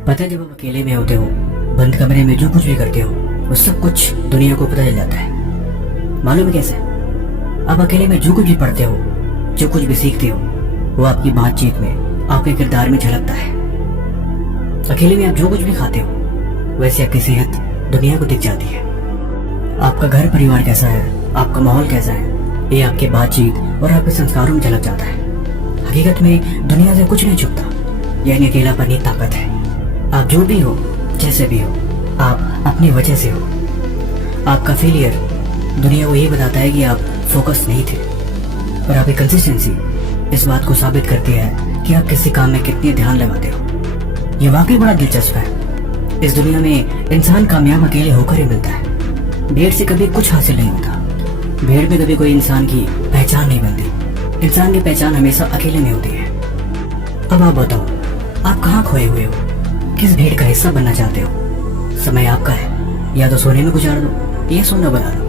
पता है जब आप अकेले में होते हो, बंद कमरे में जो कुछ भी करते हो वो सब कुछ दुनिया को पता चल जाता है। मालूम है कैसे? आप अकेले में जो कुछ भी पढ़ते हो, जो कुछ भी सीखते हो, वो आपकी बातचीत में, आपके किरदार में झलकता है। अकेले में आप जो कुछ भी खाते हो, वैसे आपकी सेहत दुनिया को दिख जाती है। आपका घर परिवार कैसा है, आपका माहौल कैसा है, ये आपके बातचीत और आपके संस्कारों में झलक जाता है। हकीकत में दुनिया से कुछ नहीं छुपता, यानी अकेलापन ही ताकत है। आप जो भी हो, जैसे भी हो, आप अपनी वजह से हो। आपका फेलियर दुनिया को ये बताता है कि आप फोकस नहीं थे, और आपकी कंसिस्टेंसी इस बात को साबित करती है कि आप किसी काम में कितनी ध्यान लगाते हो। ये वाकई बड़ा दिलचस्प है। इस दुनिया में इंसान कामयाब अकेले होकर ही मिलता है। भीड़ से कभी कुछ हासिल नहीं होता। भीड़ में कभी कोई इंसान की पहचान नहीं बनती। इंसान की पहचान हमेशा अकेले में होती है। अब आप बताओ, आप कहाँ खोए हुए हो? किस भीड़ का हिस्सा बनना चाहते हो? समय आपका है, या तो सोने में गुजार दो या सोना बना दो।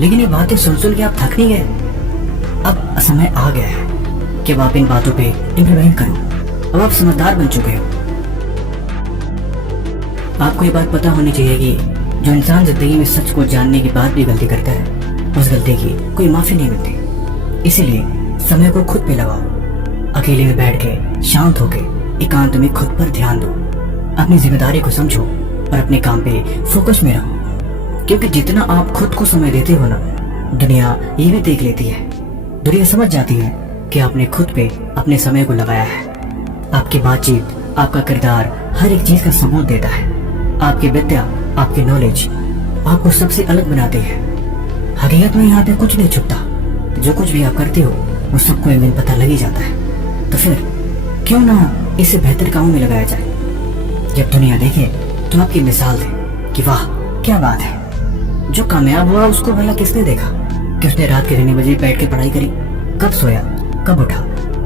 लेकिन ये बातें सुन सुन के आप थक नहीं गए? अब समय आ गया है कि अब आप इन बातों पे इम्प्लीमेंट करो। अब आप समझदार बन चुके हो। आपको ये बात पता होनी चाहिए कि जो इंसान जिंदगी में सच को जानने के बाद भी गलती करता है, उस गलती की कोई माफी नहीं मिलती। इसीलिए समय को खुद पे लगाओ। अकेले में बैठ के शांत होके एकांत में खुद पर ध्यान दो। अपनी जिम्मेदारी को समझो और अपने काम पे फोकस में रहो। क्योंकि जितना आप खुद को समय देते हो ना, दुनिया ये भी देख लेती है। दुनिया समझ जाती है कि आपने खुद पे अपने समय को लगाया है। आपकी बातचीत, आपका किरदार हर एक चीज का सबूत देता है। आपकी विद्या, आपकी नॉलेज आपको सबसे अलग बनाती है। हकीकत में यहाँ पे कुछ नहीं छुपता। जो कुछ भी आप करते हो वो सबको एक दिन पता लग ही जाता है। तो फिर क्यों ना इसे बेहतर कामों में लगाया जाए। जब दुनिया देखे तो आपकी मिसाल दे कि वाह क्या बात है। जो कामयाब हुआ उसको भला किसने देखा कि उसने रात के 3 बजे बैठ के पढ़ाई करी, कब सोया, कब उठा।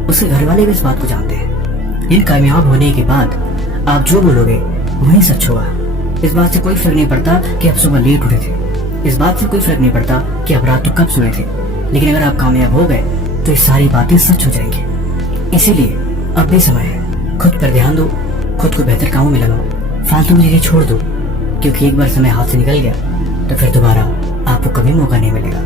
उसके घर वाले भी इस बात को जानते हैं। इन कामयाब होने के बाद आप जो बोलोगे वही सच होगा। इस बात से कोई फर्क नहीं पड़ता कि आप सुबह लेट उठे थे। इस बात से कोई फर्क नहीं पड़ता कि आप रात को कब सोए थे। लेकिन अगर आप कामयाब हो गए तो ये सारी बातें सच हो जाएंगी। इसीलिए अब भी समय है, खुद पर ध्यान दो, खुद को बेहतर कामों में लगाओ, फालतू में चीजें छोड़ दो। क्योंकि एक बार समय हाथ से निकल गया तो फिर दोबारा आपको कभी मौका नहीं मिलेगा।